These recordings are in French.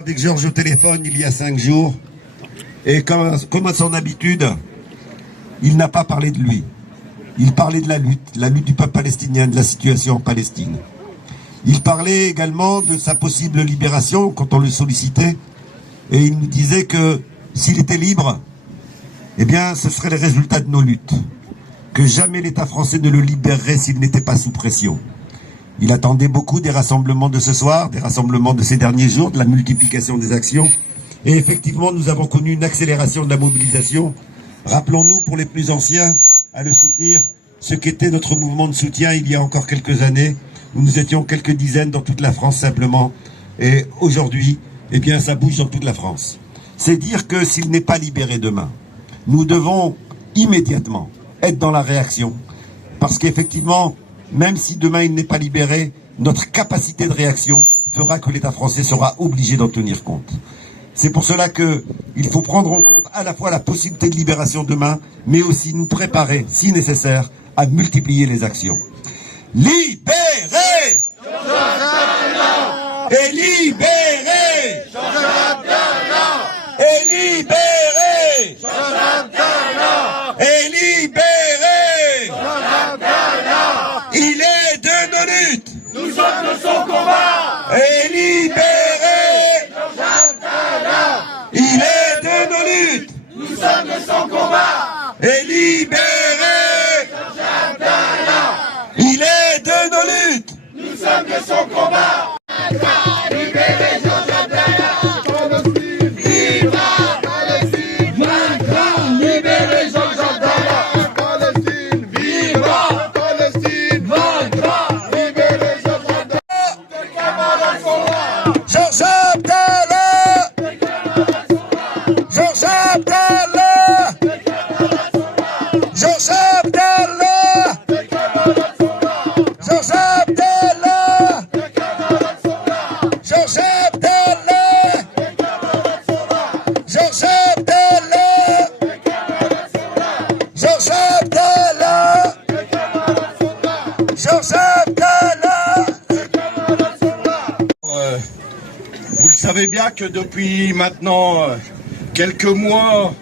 Avec Georges au téléphone il y a 5 jours, et comme à son habitude, il n'a pas parlé de lui. Il parlait de la lutte du peuple palestinien, de la situation en Palestine. Il parlait également de sa possible libération quand on le sollicitait, et il nous disait que s'il était libre, eh bien ce serait les résultats de nos luttes, que jamais l'État français ne le libérerait s'il n'était pas sous pression. Il attendait beaucoup des rassemblements de ce soir, des rassemblements de ces derniers jours, de la multiplication des actions. Et effectivement, nous avons connu une accélération de la mobilisation. Rappelons-nous, pour les plus anciens, à le soutenir, ce qu'était notre mouvement de soutien il y a encore quelques années, où nous étions quelques dizaines dans toute la France simplement. Et aujourd'hui, eh bien, ça bouge dans toute la France. C'est dire que s'il n'est pas libéré demain, nous devons immédiatement être dans la réaction. Parce qu'effectivement, même si demain il n'est pas libéré, notre capacité de réaction fera que l'État français sera obligé d'en tenir compte. C'est pour cela qu'il faut prendre en compte à la fois la possibilité de libération demain, mais aussi nous préparer, si nécessaire, à multiplier les actions. Libérer et libérer et libérer et libérer. Il est de nos luttes. Nous sommes de son combat. Et libéré. Il est de nos luttes. Nous sommes de son combat. Et libéré. Il est de nos luttes. Nous sommes de son combat. Libérez Georges Abdallah. Palestine vivra. Palestine vaincra. Libérez Georges Abdallah. Palestine vivra. Palestine vaincra. Libérez Georges Abdallah. Les camarades sont là. Georges Abdallah. Georges Abdallah. Georges Abdallah. Georges Abdallah. Georges Abdallah. Georges Abdallah. Georges Abdallah. Georges Abdallah. Vous le savez bien que depuis maintenant quelques mois,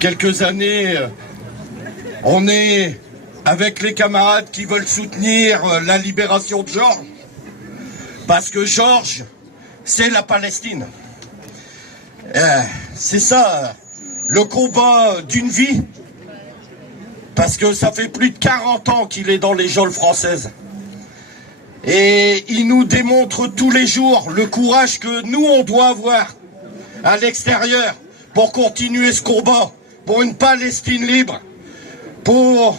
quelques années, on est avec les camarades qui veulent soutenir la libération de Georges. Parce que Georges, c'est la Palestine. C'est ça, le combat d'une vie. Parce que ça fait plus de 40 ans qu'il est dans les geôles françaises. Et il nous démontre tous les jours le courage que nous, on doit avoir à l'extérieur pour continuer ce combat, pour une Palestine libre, pour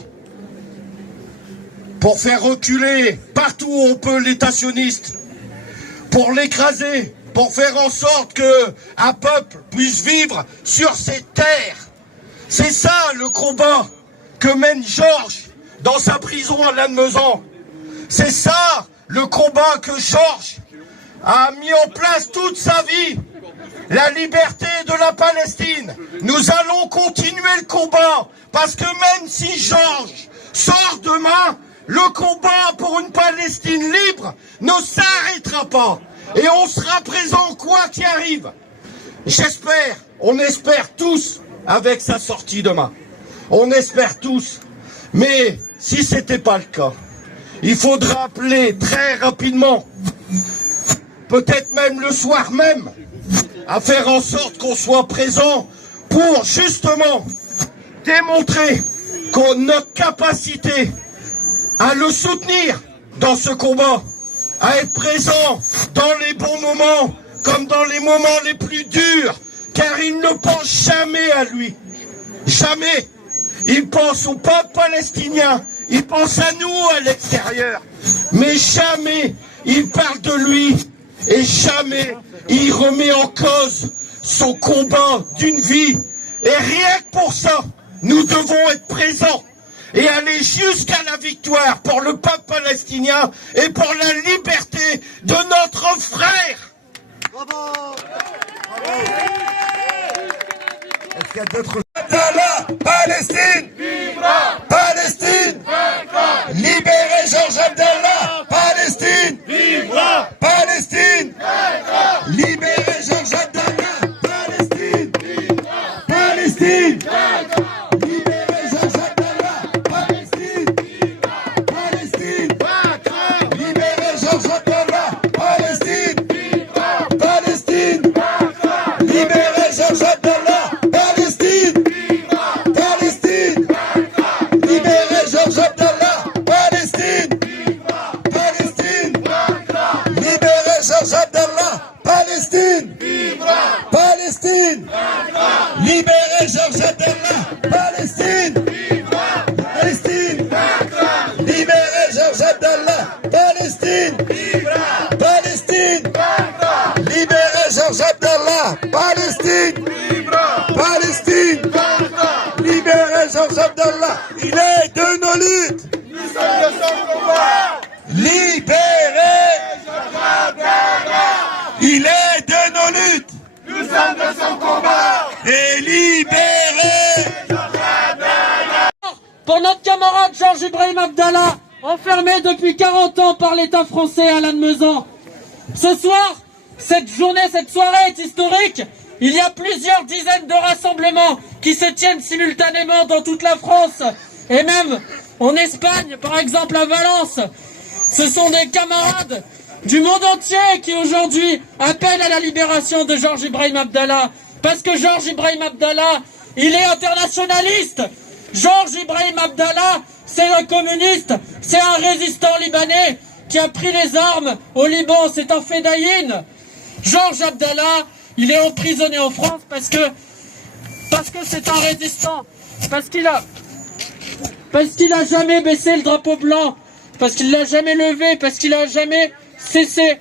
faire reculer partout où on peut l'État sioniste, pour l'écraser, pour faire en sorte qu'un peuple puisse vivre sur ses terres. C'est ça le combat que mène Georges dans sa prison à Lannemezan. C'est ça le combat que Georges a mis en place toute sa vie. La liberté de la Palestine. Nous allons continuer le combat parce que même si Georges sort demain, le combat pour une Palestine libre ne s'arrêtera pas. Et on sera présent quoi qu'il arrive. J'espère, on espère tous avec sa sortie demain. On espère tous. Mais si c'était pas le cas, il faudra appeler très rapidement, peut-être même le soir même, à faire en sorte qu'on soit présent pour justement démontrer notre capacité à le soutenir dans ce combat, à être présent dans les bons moments comme dans les moments les plus durs, car il ne pense jamais à lui. Jamais. Il pense au peuple palestinien, il pense à nous à l'extérieur, mais jamais il parle de lui et jamais il remet en cause son combat d'une vie. Et rien que pour ça, nous devons être présents et aller jusqu'à la victoire pour le peuple palestinien et pour la liberté de notre frère. Bravo. Bravo. Est-ce qu'il y a d'autres... Abdallah, Palestine Vivra. Palestine Vaincra. Libérez Georges Abdallah. Palestine Vivra. Palestine Vaincra. Libérez Georges Abdallah. Palestine! Palestine! Libérez Georges Abdallah! Palestine! Palestine! Libérez Georges Abdallah! Palestine! Palestine! Libérez Georges Abdallah! Palestine! Palestine! Libérez Georges Abdallah! Il est de nos luttes! Nous sommes de son combat. Libérez Georges Abdallah! Il est de nos luttes! Nous sommes de son combat. Et libérez pour notre camarade Georges Ibrahim Abdallah, enfermé depuis 40 ans par l'État français à Lannemezan. Ce soir, cette journée, cette soirée est historique. Il y a plusieurs dizaines de rassemblements qui se tiennent simultanément dans toute la France et même en Espagne, par exemple à Valence. Ce sont des camarades du monde entier qui aujourd'hui appellent à la libération de Georges Ibrahim Abdallah. Parce que Georges Ibrahim Abdallah, il est internationaliste. Georges Ibrahim Abdallah, c'est un communiste, c'est un résistant libanais qui a pris les armes au Liban, c'est un fédayine. Georges Abdallah, il est emprisonné en France parce que c'est un résistant, parce qu'il a jamais baissé le drapeau blanc, parce qu'il l'a jamais levé, parce qu'il a jamais cessé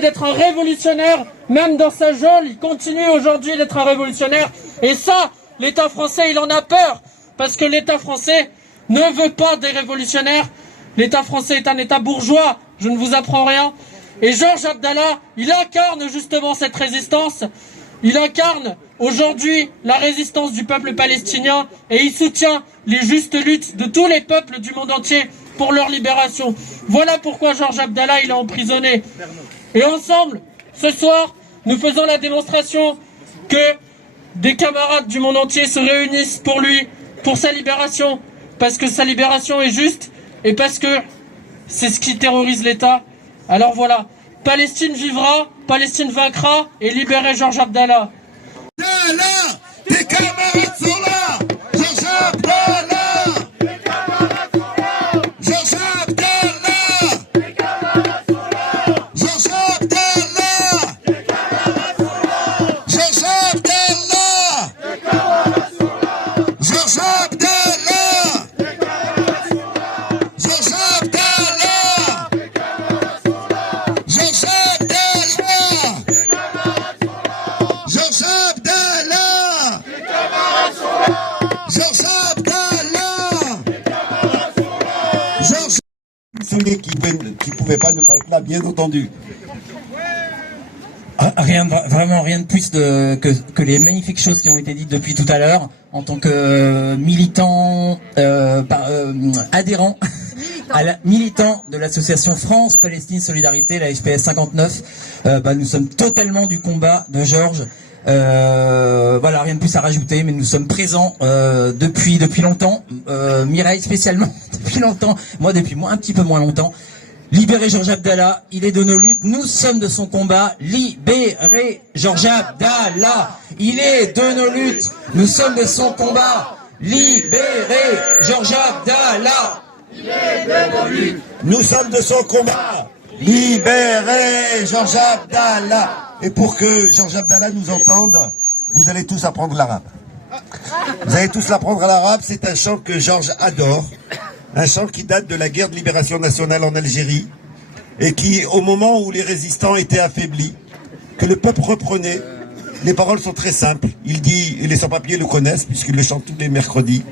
d'être un révolutionnaire, même dans sa geôle, il continue aujourd'hui d'être un révolutionnaire. Et ça, l'État français, il en a peur, parce que l'État français ne veut pas des révolutionnaires. L'État français est un État bourgeois, je ne vous apprends rien. Et Georges Abdallah, il incarne justement cette résistance. Il incarne aujourd'hui la résistance du peuple palestinien et il soutient les justes luttes de tous les peuples du monde entier pour leur libération. Voilà pourquoi Georges Abdallah, il est emprisonné. Et ensemble, ce soir, nous faisons la démonstration que des camarades du monde entier se réunissent pour lui, pour sa libération, parce que sa libération est juste et parce que c'est ce qui terrorise l'État. Alors voilà, Palestine vivra, Palestine vaincra et libérez Georges Abdallah. Abdallah, tes camarades sont là! Georges Abdallah! Les camarades sont là. Georges Abdallah! Les camarades sont là. Georges Abdallah! Les camarades sont là. Georges Abdallah! Les camarades sont là. Georges Abdallah! Les camarades sont là. Georges Abdallah! Les camarades sont là. Georges Abdallah! Les camarades sont là. Georges Abdallah! Les camarades sont là. Georges Abdallah! Les camarades sont là. Georges... Celui qui pouvait pas ne pas être là, bien entendu. Vraiment rien de plus que les magnifiques choses qui ont été dites depuis tout à l'heure en tant que militant, adhérent militant de l'association France Palestine Solidarité, la SPS 59. Nous sommes totalement du combat de Georges. Voilà, rien de plus à rajouter, mais nous sommes présents depuis longtemps. Mireille spécialement depuis longtemps, moi depuis un petit peu moins longtemps. Libérez Georges Abdallah, il est de nos luttes, nous sommes de son combat. Libérez Georges Abdallah, il est de nos luttes, nous sommes de son combat. Libérez Georges Abdallah. Nous sommes de son combat. Libérez Georges Abdallah. Et pour que Georges Abdallah nous entende, vous allez tous apprendre l'arabe. Vous allez tous l'apprendre à l'arabe, c'est un chant que Georges adore. Un chant qui date de la guerre de libération nationale en Algérie et qui, au moment où les résistants étaient affaiblis, que le peuple reprenait, les paroles sont très simples. Il dit, et les sans-papiers le connaissent puisqu'il le chante tous les mercredis,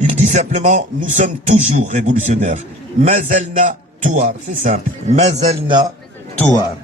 il dit simplement, nous sommes toujours révolutionnaires. Mazalna touar, c'est simple. Mazalna touar.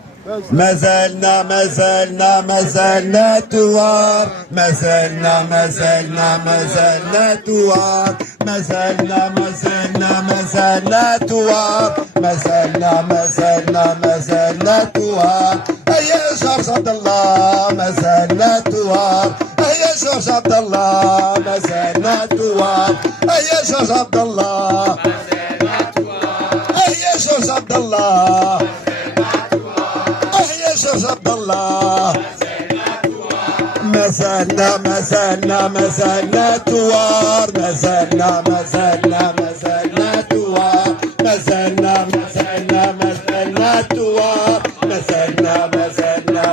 Mazalna, mazalna, mazalna touar. Mazalna, mazalna, mazalna touar. Mazalna, mazalna, mazalna touar. Mazalna, mazalna, mazalna touar. Aya Georges Abdallah, mazalna touar. Aya Georges Abdallah, mazalna touar. Aya Georges Abdallah, mazalna touar. Aya Georges Abdallah. Georges Abdallah, mazalna, mazalna, mazalna touar, mazalna, mazalna, mazalna touar, mazalna, mazalna, mazalna touar, mazalna, mazalna,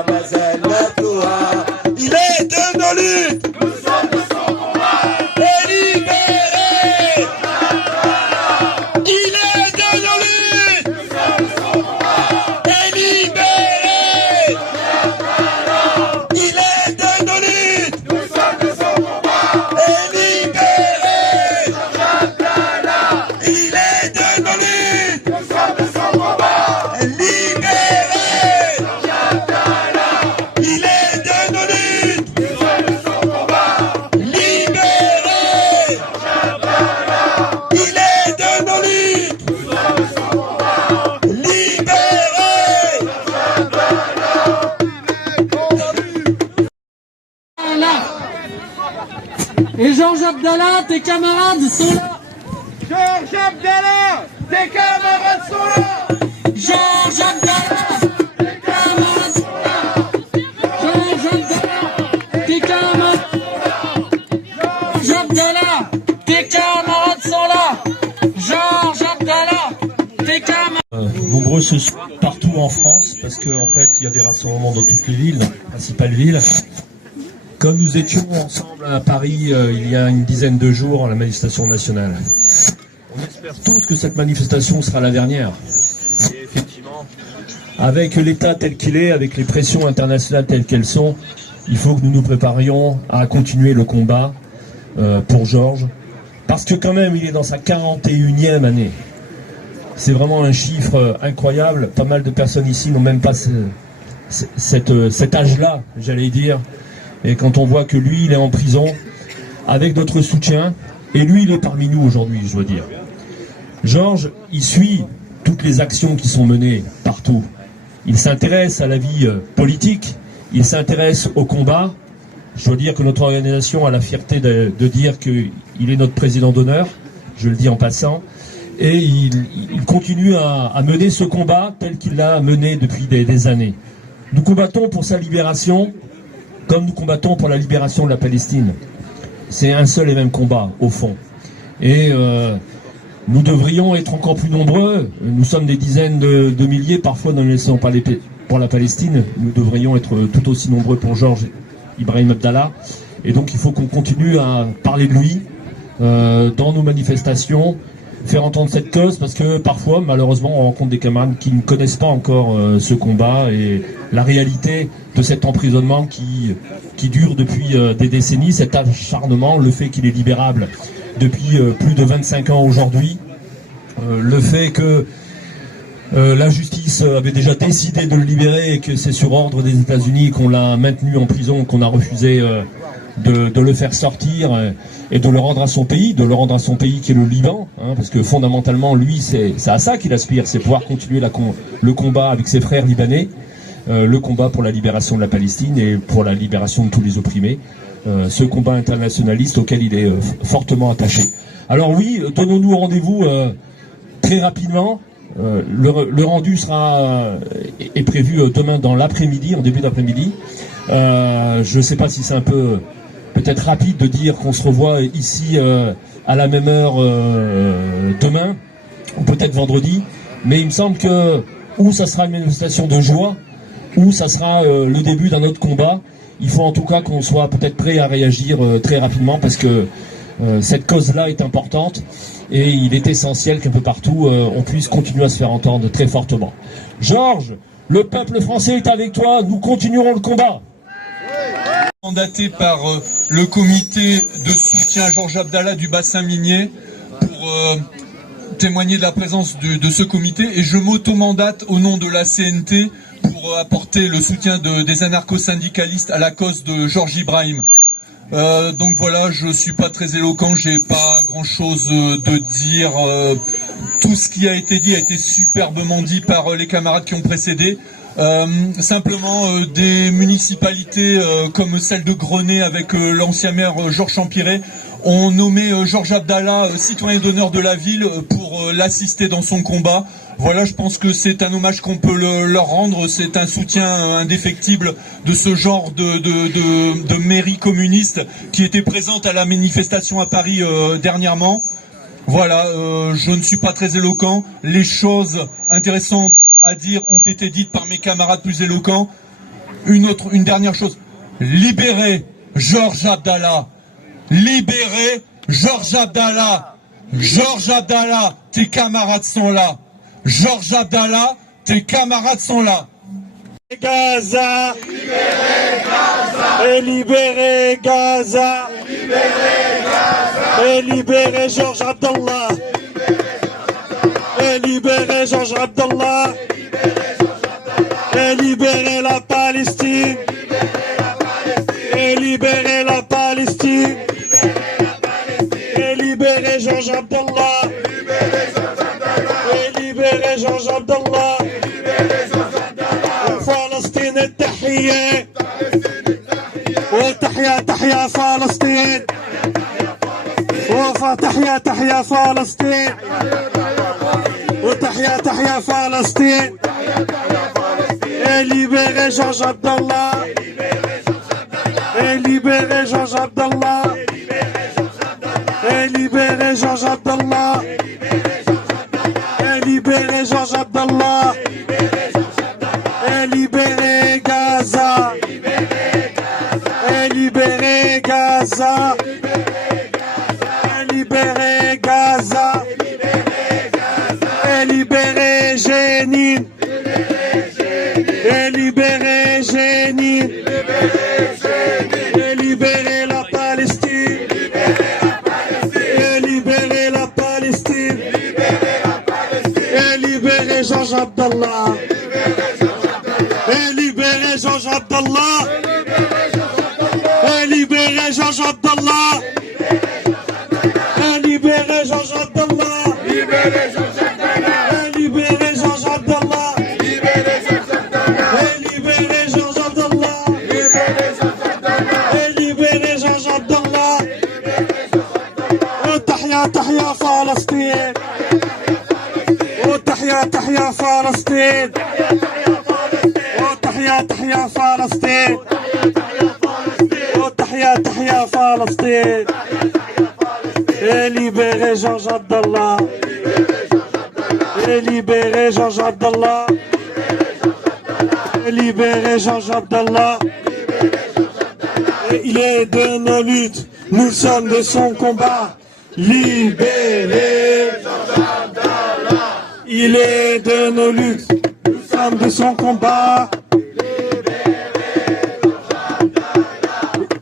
Et Georges Abdallah, tes camarades sont là. Georges Abdallah, tes camarades sont là. Georges Abdallah, tes camarades sont là. Georges Abdallah, tes camarades sont là. Georges Abdallah, tes camarades sont là. Georges Abdallah, tes camarades. Nombreux ce soir partout en France, parce qu'en fait il y a des rassemblements dans toutes les villes, principales villes. Comme nous étions ensemble à Paris il y a une dizaine de jours à la manifestation nationale. On espère tous que cette manifestation sera la dernière. Et effectivement, avec l'État tel qu'il est, avec les pressions internationales telles qu'elles sont, il faut que nous nous préparions à continuer le combat pour Georges, parce que quand même il est dans sa 41e année. C'est vraiment un chiffre incroyable. Pas mal de personnes ici n'ont même pas cet âge-là, j'allais dire. Et quand on voit que lui, il est en prison, avec notre soutien, et lui, il est parmi nous aujourd'hui, je dois dire. Georges, il suit toutes les actions qui sont menées partout. Il s'intéresse à la vie politique, il s'intéresse au combat. Je dois dire que notre organisation a la fierté de dire qu'il est notre président d'honneur, je le dis en passant. Et il continue à mener ce combat tel qu'il l'a mené depuis des années. Nous combattons pour sa libération comme nous combattons pour la libération de la Palestine. C'est un seul et même combat, au fond. Et nous devrions être encore plus nombreux. Nous sommes des dizaines de milliers, parfois dans les laissant parler pour la Palestine. Nous devrions être tout aussi nombreux pour Georges Ibrahim Abdallah. Et donc il faut qu'on continue à parler de lui dans nos manifestations, faire entendre cette cause, parce que parfois, malheureusement, on rencontre des camarades qui ne connaissent pas encore ce combat et la réalité de cet emprisonnement qui dure depuis des décennies, cet acharnement, le fait qu'il est libérable depuis plus de 25 ans aujourd'hui, le fait que la justice avait déjà décidé de le libérer et que c'est sur ordre des États-Unis qu'on l'a maintenu en prison, qu'on a refusé de le faire sortir et de le rendre à son pays, qui est le Liban, hein, parce que fondamentalement, lui, c'est à ça qu'il aspire, c'est pouvoir continuer le combat avec ses frères libanais, le combat pour la libération de la Palestine et pour la libération de tous les opprimés, ce combat internationaliste auquel il est fortement attaché. Alors oui, donnons-nous rendez-vous très rapidement. Le rendu est prévu demain dans l'après-midi, en début d'après-midi. Je ne sais pas si c'est un peu peut-être rapide de dire qu'on se revoit ici à la même heure demain, ou peut-être vendredi, mais il me semble que ou ça sera une manifestation de joie, ou ça sera le début d'un autre combat. Il faut en tout cas qu'on soit peut-être prêt à réagir très rapidement, parce que cette cause-là est importante et il est essentiel qu'un peu partout on puisse continuer à se faire entendre très fortement. Georges, le peuple français est avec toi, nous continuerons le combat. Mandaté par le comité de soutien Georges Abdallah du bassin minier pour témoigner de la présence de ce comité, et je m'auto-mandate au nom de la CNT pour apporter le soutien des anarcho-syndicalistes à la cause de Georges Ibrahim. Donc voilà, je suis pas très éloquent, j'ai pas grand chose de dire. Tout ce qui a été dit a été superbement dit par les camarades qui ont précédé. Simplement des municipalités comme celle de Grenay avec l'ancien maire Georges Champiré ont nommé Georges Abdallah citoyen d'honneur de la ville pour l'assister dans son combat. Voilà, je pense que c'est un hommage qu'on peut leur rendre, c'est un soutien indéfectible de ce genre de mairie communiste qui était présente à la manifestation à Paris dernièrement. Voilà, je ne suis pas très éloquent. Les choses intéressantes à dire ont été dites par mes camarades plus éloquents. Une dernière chose. Libérez Georges Abdallah. Libérez Georges Abdallah. Georges Abdallah, tes camarades sont là. Georges Abdallah, tes camarades sont là. Gaza, et libérez Gaza, et libérez Georges Abdallah, et libérez Georges Abdallah, et libérez la Palestine, et libérez la Palestine, et libérez Georges Abdallah, et libérez Georges Abdallah. فلسطين التحية وتحيا تحيا فلسطين وتحيا تحيا فلسطين وتحيا تحيا فلسطين libérez Georges Abdallah libérez Georges Abdallah libérez Georges Abdallah libérez Georges Abdallah libérez Gaza libérez Gaza libérez Gaza libérez Jénine libérez Jénine libérez la Palestine libérez la Palestine libérez Georges Abdallah libérez Georges Abdallah libérez Georges Abdallah libérez Georges Abdallah libérez Georges Abdallah libérez Georges Abdallah libérez Georges Abdallah libérez Georges Abdallah تحيا تحيا فلسطين وتحيا تحيا فلسطين وتحيا تحيا فلسطين وتحيا تحيا فلسطين libérez Georges Abdallah libérez Georges Abdallah libérez Georges Abdallah il est de nos luttes nous sommes de son combat libérez Georges Abdallah il est de nos luttes nous sommes de son combat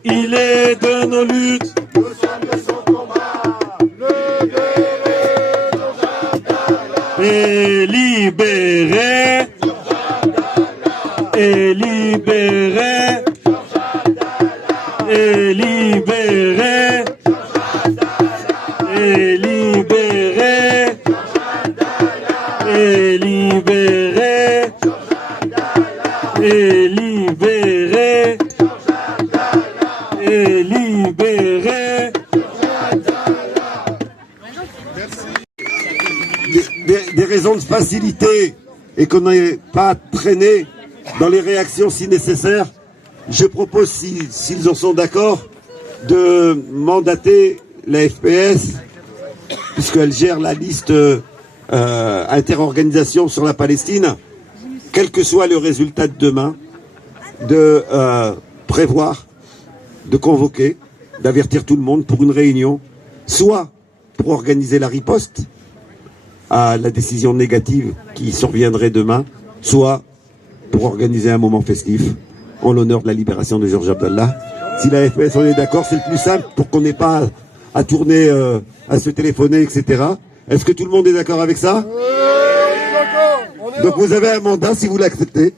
il est de nos luttes nous sommes de son combat et libérez et libérez et libérez et libérez et libérez et libérez et libérez des raisons de facilité et qu'on n'ait pas traîné dans les réactions si nécessaire, je propose, s'ils en sont d'accord, de mandater la FPS, puisqu'elle gère la liste interorganisation sur la Palestine, quel que soit le résultat de demain, de prévoir, de convoquer, d'avertir tout le monde pour une réunion, soit pour organiser la riposte à la décision négative qui surviendrait demain, soit pour organiser un moment festif en l'honneur de la libération de Georges Abdallah. Si la FPS on est d'accord, c'est le plus simple pour qu'on n'ait pas à tourner, à se téléphoner, etc. Est-ce que tout le monde est d'accord avec ça? Oui, donc vous avez un mandat si vous l'acceptez.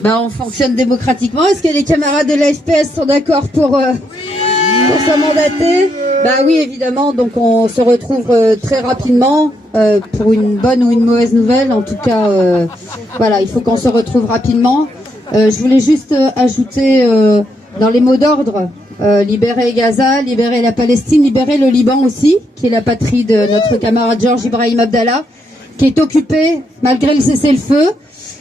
Bah, on fonctionne démocratiquement. Est-ce que les camarades de la FPS sont d'accord pour se mandater? Bah oui, évidemment. Donc on se retrouve très rapidement pour une bonne ou une mauvaise nouvelle. En tout cas, voilà, il faut qu'on se retrouve rapidement. Je voulais juste ajouter dans les mots d'ordre, libérer Gaza, libérer la Palestine, libérer le Liban aussi, qui est la patrie de notre camarade Georges Ibrahim Abdallah, qui est occupé malgré le cessez-le-feu,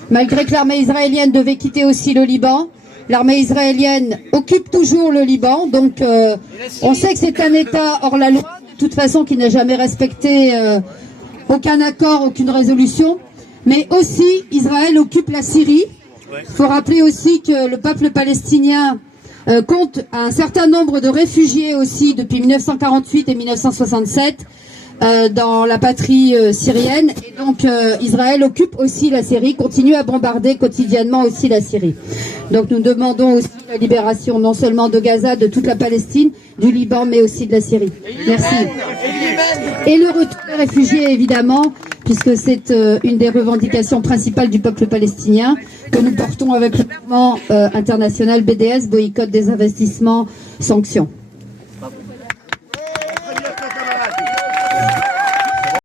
malgré que l'armée israélienne devait quitter aussi le Liban. L'armée israélienne occupe toujours le Liban, donc on sait que c'est un État hors la loi, de toute façon qui n'a jamais respecté aucun accord, aucune résolution, mais aussi Israël occupe la Syrie. Il faut rappeler aussi que le peuple palestinien compte un certain nombre de réfugiés aussi depuis 1948 et 1967 dans la patrie syrienne. Et donc Israël occupe aussi la Syrie, continue à bombarder quotidiennement aussi la Syrie. Donc nous demandons aussi la libération non seulement de Gaza, de toute la Palestine, du Liban, mais aussi de la Syrie. Merci. Et le retour des réfugiés, évidemment, puisque c'est une des revendications principales du peuple palestinien que nous portons avec le mouvement international BDS, boycott des investissements, sanctions.